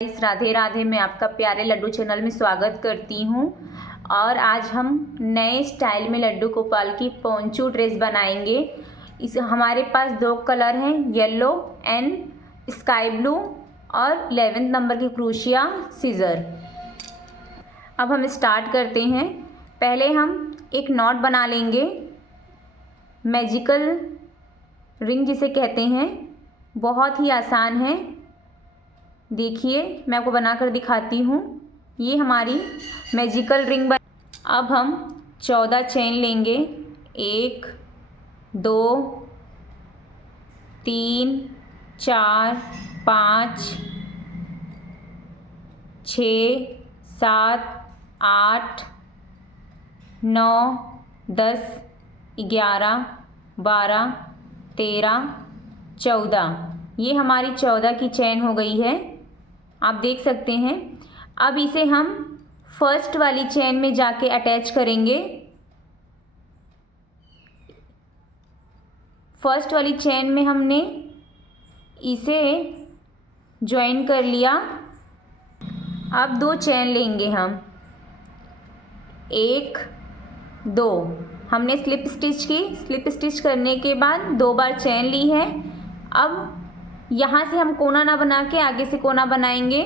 राधे राधे। मैं आपका प्यारे लड्डू चैनल में स्वागत करती हूँ। और आज हम नए स्टाइल में लड्डू गोपाल की पोंचू ड्रेस बनाएंगे। इस हमारे पास दो कलर हैं, येलो एंड स्काई ब्लू और 11 नंबर की क्रोशिया सीजर। अब हम स्टार्ट करते हैं। पहले हम एक नॉट बना लेंगे, मैजिकल रिंग जिसे कहते हैं। बहुत ही आसान है, देखिए मैं आपको बनाकर दिखाती हूँ। ये हमारी मैजिकल रिंग बन। अब हम 14 चेन लेंगे, 1 2 3 4 5 6 7 8 9 10 11 12 13 14। ये हमारी 14 की चेन हो गई है, आप देख सकते हैं। अब इसे हम फर्स्ट वाली चेन में जाके अटैच करेंगे। फर्स्ट वाली चेन में हमने इसे ज्वाइन कर लिया। अब 2 चेन लेंगे हम, 1 2। हमने स्लिप स्टिच की। स्लिप स्टिच करने के बाद 2 बार चेन ली है। अब यहाँ से हम कोना ना बना के आगे से कोना बनाएंगे।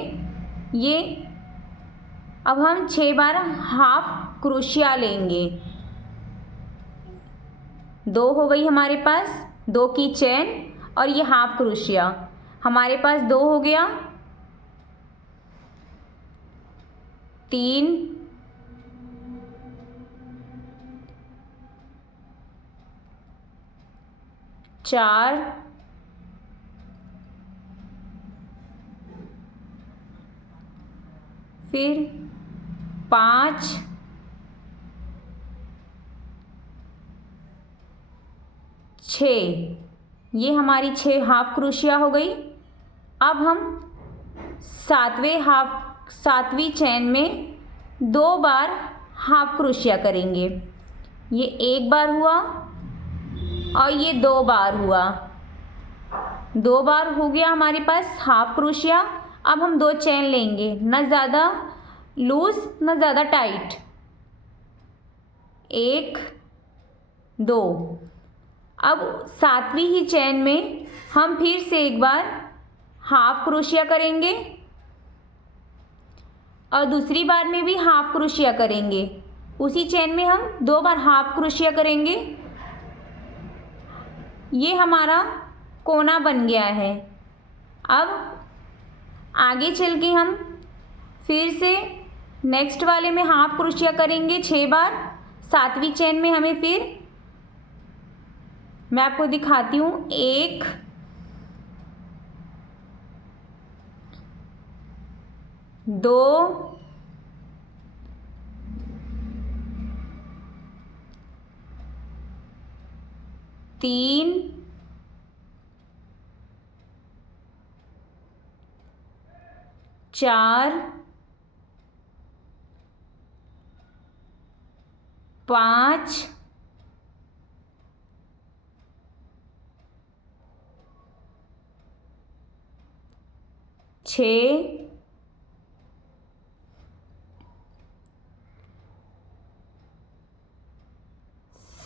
ये अब हम 6 बार हाफ क्रोशिया लेंगे। 2 हो गई हमारे पास, 2 की चेन और ये हाफ क्रोशिया हमारे पास 2 हो गया। 3 4 फिर 5 6। ये हमारी 6 हाफ क्रोशिया हो गई। अब हम सातवीं चेन में 2 बार हाफ क्रोशिया करेंगे। ये 1 बार हुआ और ये 2 बार हुआ। 2 बार हो गया हमारे पास हाफ क्रोशिया। अब हम 2 चेन लेंगे, ना ज़्यादा लूज ना ज़्यादा टाइट। 1 2। अब 7वीं ही चेन में हम फिर से 1 बार हाफ क्रोशिया करेंगे और दूसरी बार में भी हाफ क्रोशिया करेंगे। उसी चेन में हम 2 बार हाफ क्रोशिया करेंगे। ये हमारा कोना बन गया है। अब आगे चल के हम फिर से नेक्स्ट वाले में हाफ क्रोशिया करेंगे 6 बार। 7वीं चेन में हमें फिर मैं आपको दिखाती हूँ, 1 2 3 4 5 6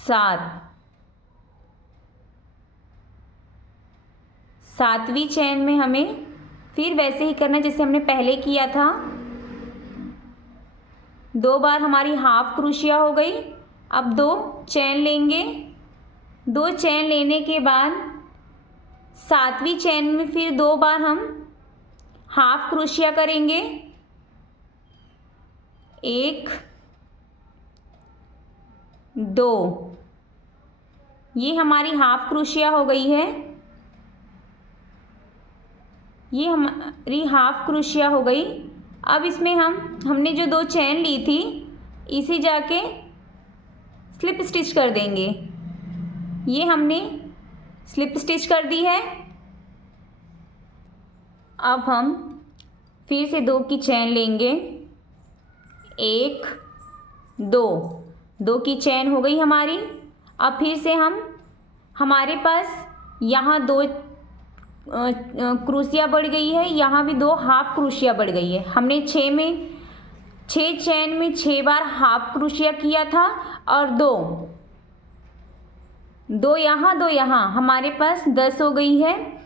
7। 7वीं चेन में हमें फिर वैसे ही करना जैसे हमने पहले किया था। 2 बार हमारी हाफ क्रोशिया हो गई। अब 2 चेन लेंगे। 2 चेन लेने के बाद 7वीं चेन में फिर 2 बार हम हाफ क्रोशिया करेंगे। 1 2। ये हमारी हाफ क्रोशिया हो गई है। ये हमारी हाफ क्रोशिया हो गई। अब इसमें हमने जो 2 चेन ली थी इसे जाके स्लिप स्टिच कर देंगे। ये हमने स्लिप स्टिच कर दी है। अब हम फिर से 2 की चेन लेंगे, 1 2। 2 की चेन हो गई हमारी। अब फिर से हमारे पास यहाँ 2 क्रोशिया बढ़ गई है, यहाँ भी 2 हाफ क्रोशिया बढ़ गई है। हमने 6 चैन में 6 बार हाफ क्रोशिया किया था और 2 यहाँ 2 यहाँ, हमारे पास 10 हो गई है।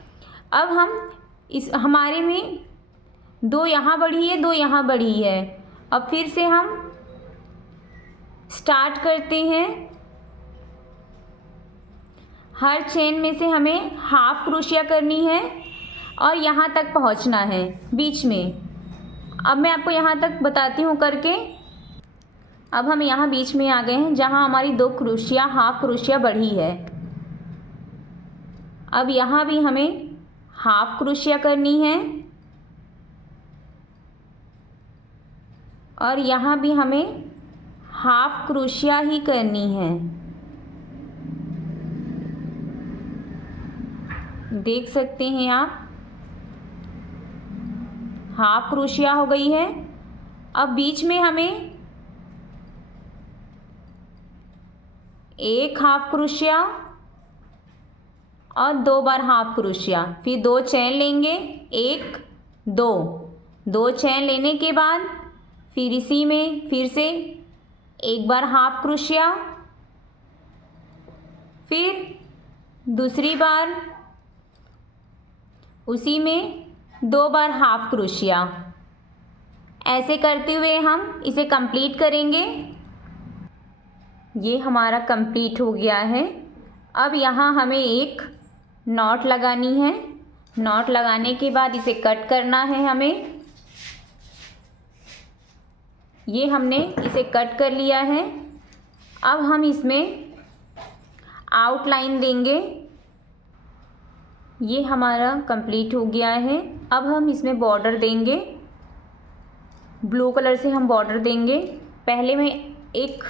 अब हम इस हमारे में 2 यहाँ बढ़ी है, 2 यहाँ बढ़ी है। अब फिर से हम स्टार्ट करते हैं। हर चेन में से हमें हाफ क्रोशिया करनी है और यहाँ तक पहुँचना है बीच में। अब मैं आपको यहाँ तक बताती हूँ करके। अब हम यहाँ बीच में आ गए हैं जहाँ हमारी 2 क्रोशिया हाफ क्रोशिया बढ़ी है। अब यहाँ भी हमें हाफ क्रोशिया करनी है और यहाँ भी हमें हाफ क्रोशिया ही करनी है। देख सकते हैं आप, हाफ क्रोशिया हो गई है। अब बीच में हमें 1 हाफ क्रोशिया और 2 बार हाफ क्रोशिया, फिर 2 चैन लेंगे, 1 2 चैन लेने के बाद फिर इसी में फिर से 1 बार हाफ क्रोशिया, फिर दूसरी बार उसी में 2 बार हाफ क्रोशिया। ऐसे करते हुए हम इसे कंप्लीट करेंगे। ये हमारा कंप्लीट हो गया है। अब यहाँ हमें एक नॉट लगानी है। नॉट लगाने के बाद इसे कट करना है हमें। ये हमने इसे कट कर लिया है। अब हम इसमें आउटलाइन देंगे। ये हमारा कंप्लीट हो गया है। अब हम इसमें बॉर्डर देंगे। ब्लू कलर से हम बॉर्डर देंगे। पहले मैं एक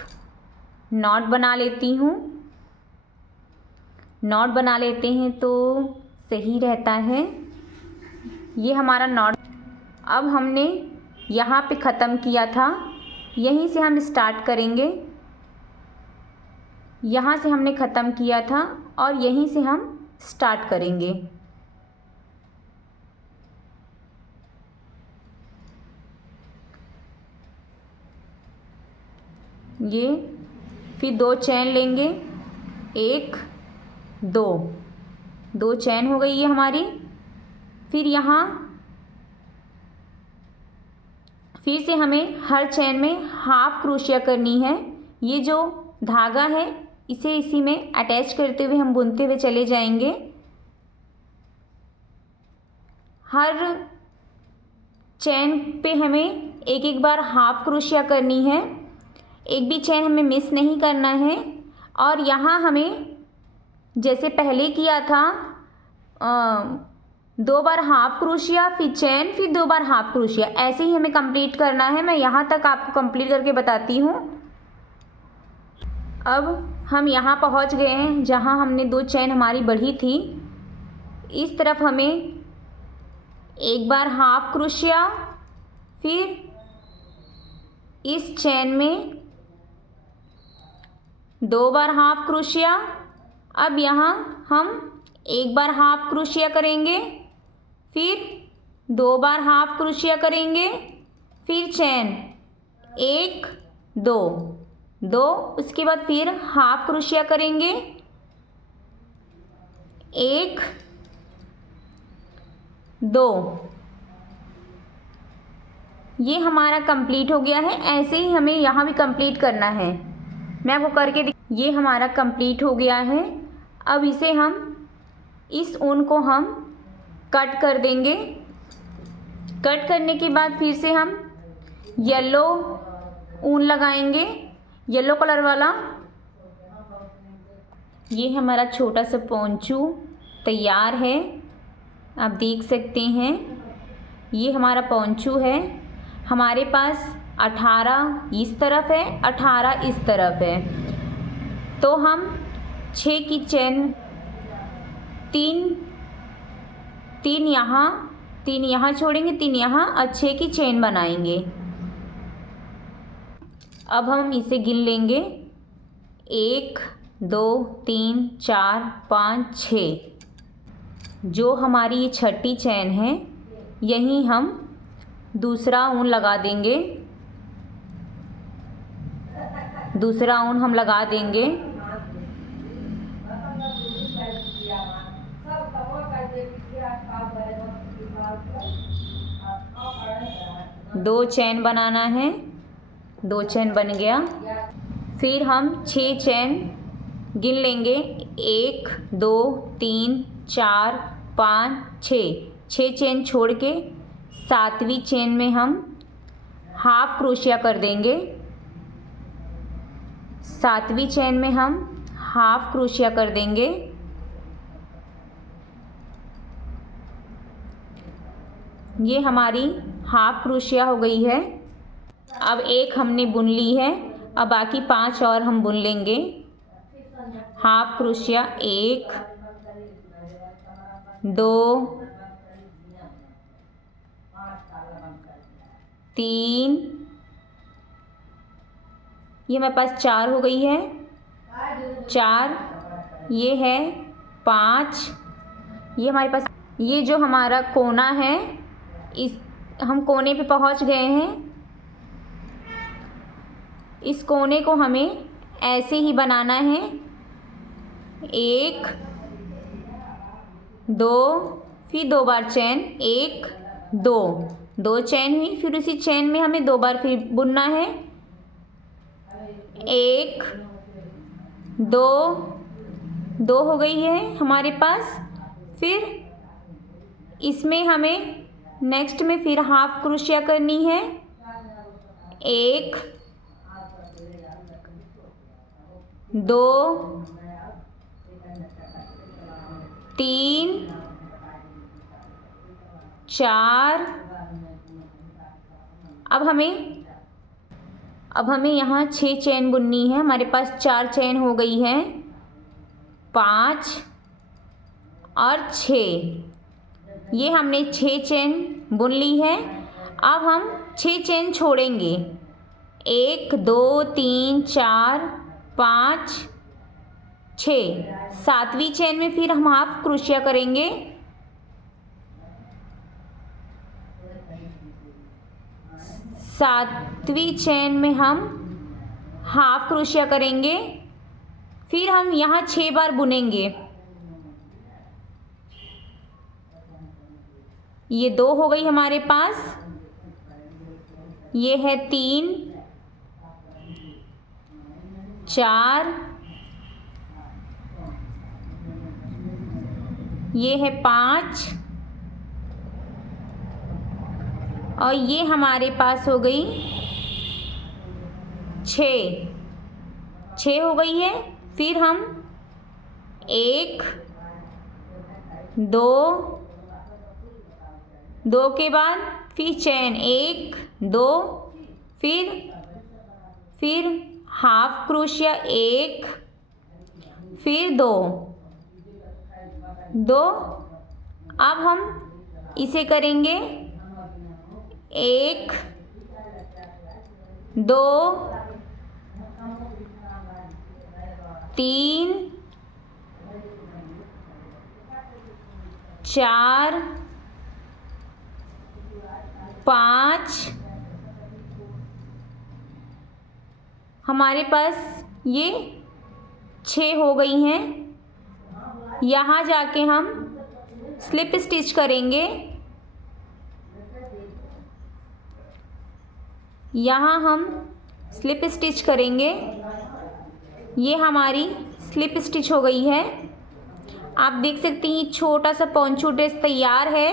नॉट बना लेती हूँ। नॉट बना लेते हैं तो सही रहता है। ये हमारा नॉट अब हमने यहाँ पे ख़त्म किया था, यहीं से हम स्टार्ट करेंगे। यहाँ से हमने ख़त्म किया था और यहीं से हम स्टार्ट करेंगे। ये फिर 2 चैन लेंगे, 1 2 चैन हो गई है हमारी। फिर यहाँ फिर से हमें हर चैन में हाफ क्रोशिया करनी है। ये जो धागा है इसे इसी में अटैच करते हुए हम बुनते हुए चले जाएंगे। हर चैन पे हमें एक बार हाफ क्रोशिया करनी है। एक भी चैन हमें मिस नहीं करना है। और यहाँ हमें जैसे पहले किया था 2 बार हाफ क्रोशिया, फिर चैन, फिर 2 बार हाफ क्रोशिया, ऐसे ही हमें कंप्लीट करना है। मैं यहाँ तक आपको कंप्लीट करके बताती हूँ। अब हम यहाँ पहुँच गए हैं जहाँ हमने 2 चैन हमारी बढ़ी थी। इस तरफ हमें 1 बार हाफ क्रोशिया, फिर इस चैन में 2 बार हाफ क्रोशिया। अब यहाँ हम 1 बार हाफ क्रोशिया करेंगे, फिर 2 बार हाफ क्रोशिया करेंगे, फिर चैन 1 2 उसके बाद फिर हाफ क्रोशिया करेंगे, 1 2। ये हमारा कंप्लीट हो गया है। ऐसे ही हमें यहाँ भी कंप्लीट करना है। मैं वो करके ये हमारा कंप्लीट हो गया है। अब इसे हम इस ऊन को हम कट कर देंगे। कट करने के बाद फिर से हम येलो ऊन लगाएंगे, येलो कलर वाला। ये हमारा छोटा सा पोंचू तैयार है, आप देख सकते हैं। ये हमारा पोंचू है। हमारे पास 18 इस तरफ है, 18 इस तरफ है। तो हम 6 की चैन, 3 यहाँ छोड़ेंगे, 3 यहाँ और 6 की चैन बनाएंगे। अब हम इसे गिन लेंगे, 1 2 3 4 5 6। जो हमारी ये छठी चैन है यहीं हम दूसरा ऊन लगा देंगे। दूसरा ऊन हम लगा देंगे। दो चैन बनाना है। 2 चैन बन गया। फिर हम 6 चैन गिन लेंगे। 1 2 3 4 5 6 चैन छोड़ के 7वीं चैन में हम हाफ क्रोशिया कर देंगे। 7वीं चैन में हम हाफ क्रोशिया कर देंगे। ये हमारी हाफ क्रोशिया हो गई है। अब एक हमने बुन ली है, अब बाकी 5 और हम बुन लेंगे। हाफ क्रोशिया 1 2 3, ये मेरे पास 4 हो गई है। 4 ये है 5, ये हमारे पास, ये जो हमारा कोना है इस हम कोने पे पहुंच गए हैं। इस कोने को हमें ऐसे ही बनाना है। 1 2, फिर 2 बार चैन, 1 2 चैन हुई। फिर उसी चैन में हमें 2 बार फिर बुनना है। 1 2 हो गई है हमारे पास। फिर इसमें हमें नेक्स्ट में फिर हाफ क्रोशिया करनी है। 1 2 3 4। अब हमें यहाँ 6 चैन बुननी है। हमारे पास 4 चैन हो गई है, 5 और 6। ये हमने 6 चैन बुन ली है। अब हम 6 चैन छोड़ेंगे। 1 2 3 4 5 6। 7वीं चैन में फिर हम हाफ क्रोशिया करेंगे। 7वीं चैन में हम हाफ क्रोशिया करेंगे। फिर हम यहाँ 6 बार बुनेंगे। ये 2 हो गई हमारे पास। ये है 3 4, ये है 5 और ये हमारे पास हो गई 6 हो गई है। फिर हम 1 2 के बाद फिर चैन 1 2, फिर हाफ क्रोशिया 1, फिर 2। अब हम इसे करेंगे 1 2 3 4 5। हमारे पास ये 6 हो गई हैं। यहाँ जाके हम स्लिप स्टिच करेंगे। यहाँ हम स्लिप स्टिच करेंगे। ये हमारी स्लिप स्टिच हो गई है। आप देख सकते हैं छोटा सा पोंचू ड्रेस तैयार है।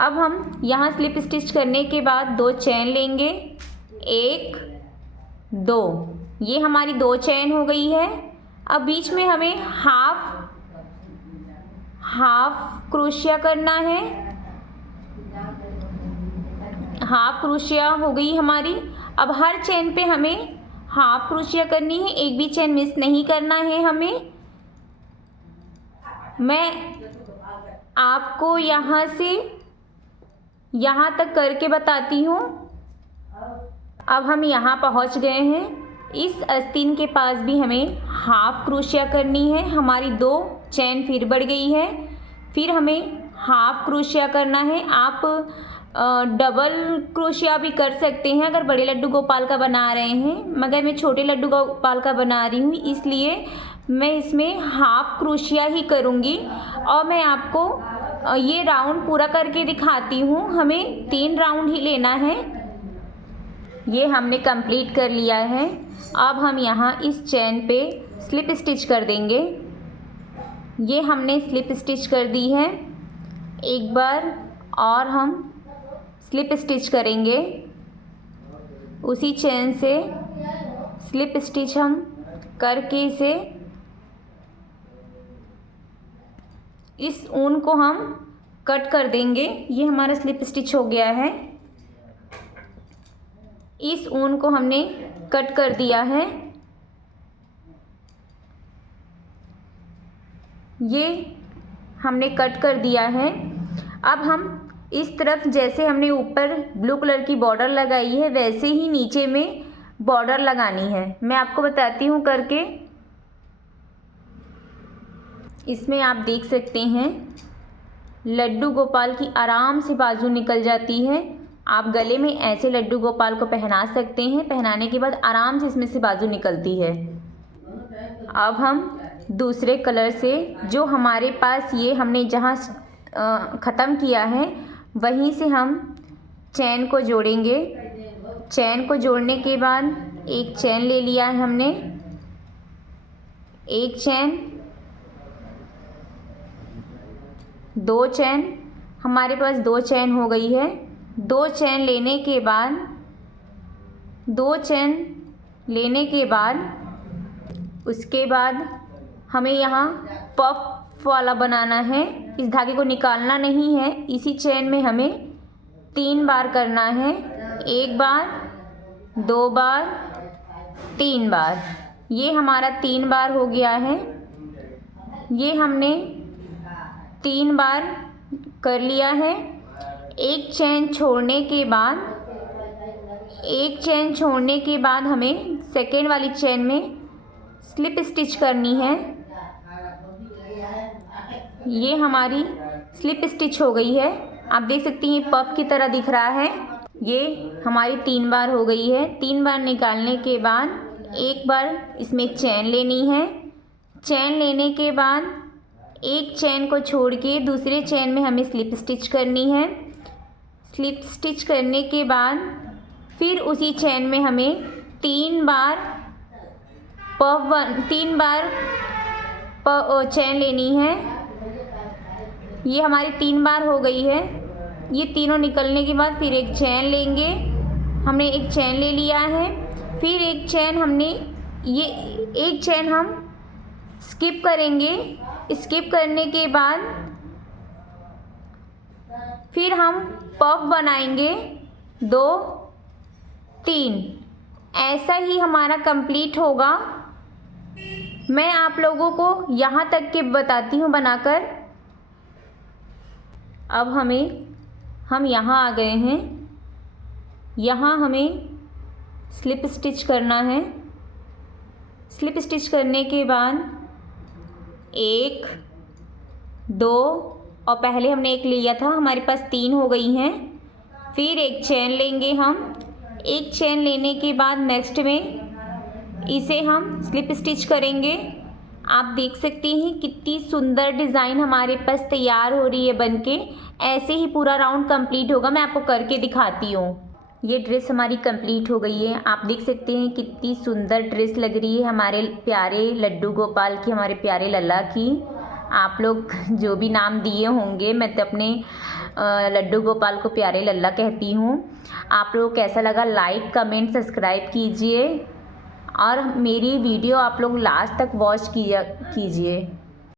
अब हम यहाँ स्लिप स्टिच करने के बाद 2 चैन लेंगे। 1 2, ये हमारी 2 चैन हो गई है। अब बीच में हमें हाफ क्रोशिया करना है। हाफ क्रोशिया हो गई हमारी। अब हर चैन पे हमें हाफ क्रोशिया करनी है, एक भी चैन मिस नहीं करना है हमें। मैं आपको यहाँ से यहाँ तक करके बताती हूँ। अब हम यहाँ पहुँच गए हैं। इस आस्तीन के पास भी हमें हाफ क्रोशिया करनी है। हमारी 2 चैन फिर बढ़ गई है। फिर हमें हाफ क्रोशिया करना है। आप डबल क्रोशिया भी कर सकते हैं अगर बड़े लड्डू गोपाल का बना रहे हैं, मगर मैं छोटे लड्डू गोपाल का बना रही हूँ, इसलिए मैं इसमें हाफ क्रोशिया ही करूँगी। और मैं आपको ये राउंड पूरा करके दिखाती हूँ। हमें 3 राउंड ही लेना है। ये हमने कंप्लीट कर लिया है। अब हम यहाँ इस चेन पे स्लिप स्टिच कर देंगे। ये हमने स्लिप स्टिच कर दी है। एक बार और हम स्लिप स्टिच करेंगे। उसी चेन से स्लिप स्टिच हम करके इस ऊन को हम कट कर देंगे। ये हमारा स्लिप स्टिच हो गया है। इस ऊन को हमने कट कर दिया है। ये हमने कट कर दिया है। अब हम इस तरफ जैसे हमने ऊपर ब्लू कलर की बॉर्डर लगाई है, वैसे ही नीचे में बॉर्डर लगानी है। मैं आपको बताती हूँ करके। इसमें आप देख सकते हैं लड्डू गोपाल की आराम से बाजू निकल जाती है। आप गले में ऐसे लड्डू गोपाल को पहना सकते हैं। पहनाने के बाद आराम से इसमें से बाजू निकलती है। अब हम दूसरे कलर से, जो हमारे पास ये हमने जहाँ ख़त्म किया है, वहीं से हम चैन को जोड़ेंगे। चैन को जोड़ने के बाद एक चैन ले लिया है हमने। एक चैन, 2 चैन, हमारे पास 2 चैन हो गई है। 2 चैन लेने के बाद 2 चैन लेने के बाद उसके बाद हमें यहाँ पफ वाला बनाना है। इस धागे को निकालना नहीं है। इसी चेन में हमें 3 बार करना है। 1 बार, 2 बार, 3 बार। ये हमारा 3 बार हो गया है। ये हमने 3 बार कर लिया है। एक चैन छोड़ने के बाद हमें सेकेंड वाली चैन में स्लिप स्टिच करनी है। ये हमारी स्लिप स्टिच हो गई है। आप देख सकती हैं पफ की तरह दिख रहा है। ये हमारी 3 बार हो गई है। 3 बार निकालने के बाद एक बार इसमें चैन लेनी है। चैन लेने के बाद एक चैन को छोड़ के दूसरे चैन में हमें स्लिप स्टिच करनी है। स्लिप स्टिच करने के बाद फिर उसी चैन में हमें 3 बार चैन लेनी है। ये हमारी 3 बार हो गई है। ये तीनों निकलने के बाद फिर एक चैन लेंगे। हमने एक चैन ले लिया है। फिर एक चैन एक चैन हम स्किप करेंगे। स्किप करने के बाद फिर हम पफ बनाएंगे 2, 3। ऐसा ही हमारा कंप्लीट होगा। मैं आप लोगों को यहाँ तक के बताती हूँ बनाकर। अब हम यहाँ आ गए हैं। यहाँ हमें स्लिप स्टिच करना है। स्लिप स्टिच करने के बाद 1, 2 और पहले हमने एक लिया था, हमारे पास 3 हो गई हैं। फिर एक चैन लेंगे हम। एक चैन लेने के बाद नेक्स्ट में इसे हम स्लिप स्टिच करेंगे। आप देख सकते हैं कितनी सुंदर डिज़ाइन हमारे पास तैयार हो रही है बनके। ऐसे ही पूरा राउंड कंप्लीट होगा। मैं आपको करके दिखाती हूँ। ये ड्रेस हमारी कंप्लीट हो गई है। आप देख सकते हैं कितनी सुंदर ड्रेस लग रही है हमारे प्यारे लड्डू गोपाल की, हमारे प्यारे लल्ला की। आप लोग जो भी नाम दिए होंगे, मैं तो अपने लड्डू गोपाल को प्यारे लल्ला कहती हूँ। आप लोगों को कैसा लगा लाइक, कमेंट, सब्सक्राइब कीजिए और मेरी वीडियो आप लोग लास्ट तक वॉच कीजिए।